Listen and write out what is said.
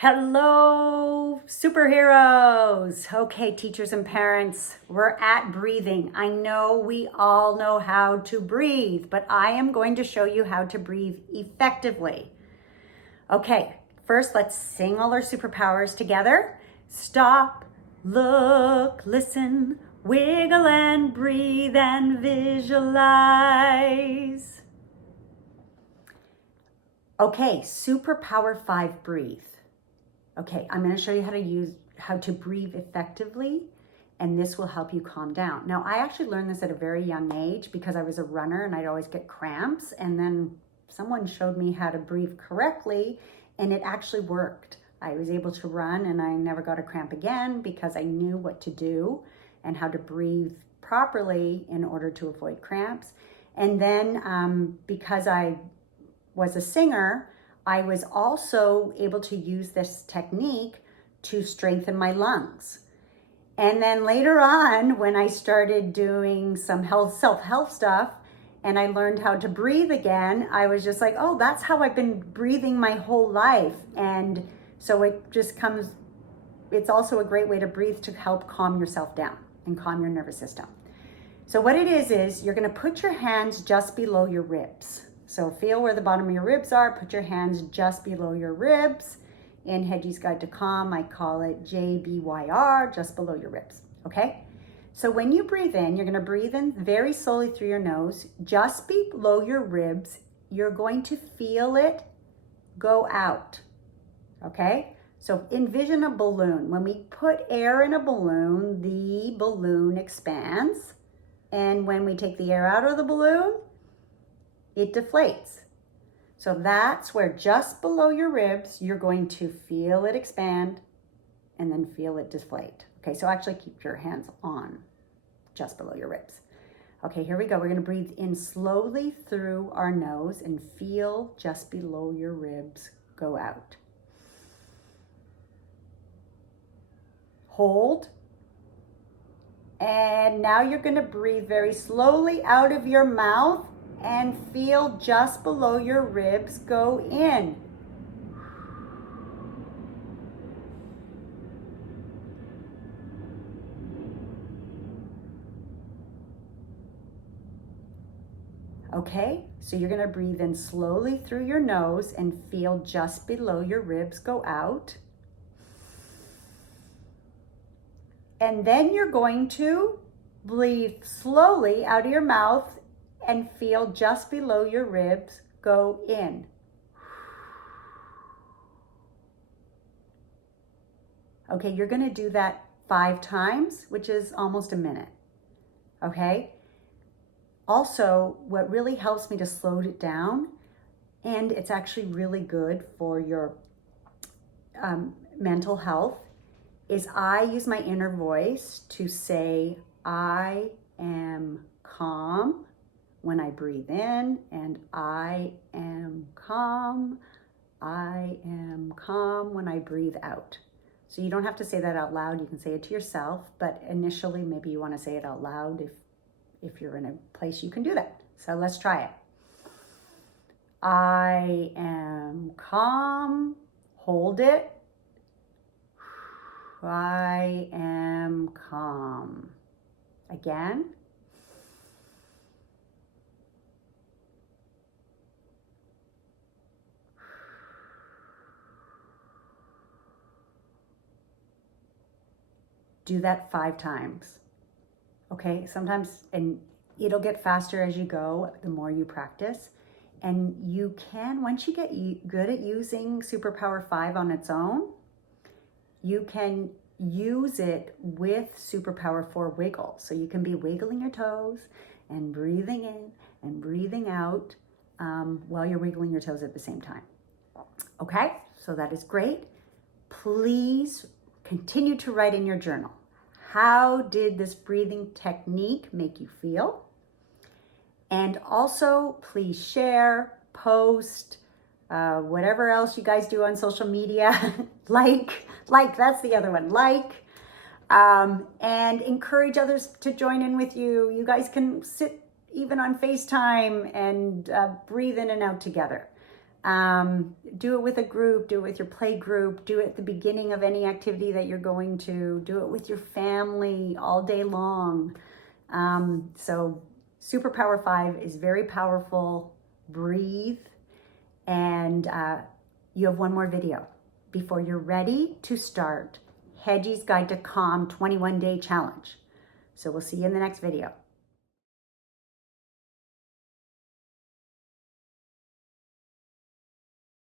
Hello, superheroes. Okay, teachers and parents, we're at breathing. I know we all know how to breathe, but I am going to show you how to breathe effectively. Okay, first let's sing all our superpowers together. Stop, look, listen, wiggle and breathe and visualize. Okay, superpower 5, breathe. Okay, I'm going to show you how to breathe effectively, and this will help you calm down. Now, I actually learned this at a very young age because I was a runner and I'd always get cramps, and then someone showed me how to breathe correctly, and it actually worked. I was able to run and I never got a cramp again because I knew what to do and how to breathe properly in order to avoid cramps. And then because I was a singer, I was also able to use this technique to strengthen my lungs. And then later on, when I started doing some self-help stuff and I learned how to breathe again, I was just like, oh, that's how I've been breathing my whole life. And so it's also a great way to breathe to help calm yourself down and calm your nervous system. So what it is you're gonna put your hands just below your ribs. So feel where the bottom of your ribs are, put your hands just below your ribs. In Hedgie's Guide to Calm, I call it JBYR, just below your ribs, okay? So when you breathe in, you're gonna breathe in very slowly through your nose, just below your ribs. You're going to feel it go out, okay? So envision a balloon. When we put air in a balloon, the balloon expands. And when we take the air out of the balloon, it deflates. So that's where just below your ribs, you're going to feel it expand and then feel it deflate. Okay, so actually keep your hands on just below your ribs. Okay, here we go. We're gonna breathe in slowly through our nose and feel just below your ribs go out. Hold. And now you're gonna breathe very slowly out of your mouth and feel just below your ribs go in. Okay, so you're gonna breathe in slowly through your nose and feel just below your ribs go out. And then you're going to breathe slowly out of your mouth and feel just below your ribs go in. Okay, you're gonna do that 5 times, which is almost a minute, okay? Also, what really helps me to slow it down, and it's actually really good for your mental health, is I use my inner voice to say, I am calm when I breathe in, and I am calm when I breathe out. So you don't have to say that out loud, you can say it to yourself, but initially maybe you want to say it out loud if you're in a place you can do that. So let's try it. I am calm, hold it. I am calm. Again. Do that 5 times. Okay, sometimes, and it'll get faster as you go, the more you practice. And you can, once you get good at using Superpower 5 on its own, you can use it with Superpower 4 wiggle. So you can be wiggling your toes and breathing in and breathing out while you're wiggling your toes at the same time. Okay, so that is great. Please continue to write in your journal. How did this breathing technique make you feel? And also, please share, post, whatever else you guys do on social media. like, that's the other one, and encourage others to join in with you. You guys can sit even on FaceTime and breathe in and out together. Do it with a group, do it with your play group, do it at the beginning of any activity that you're going to, do it with your family all day long. So Superpower 5 is very powerful. Breathe. And you have one more video before you're ready to start Hedgie's Guide to Calm 21-Day Challenge. So we'll see you in the next video.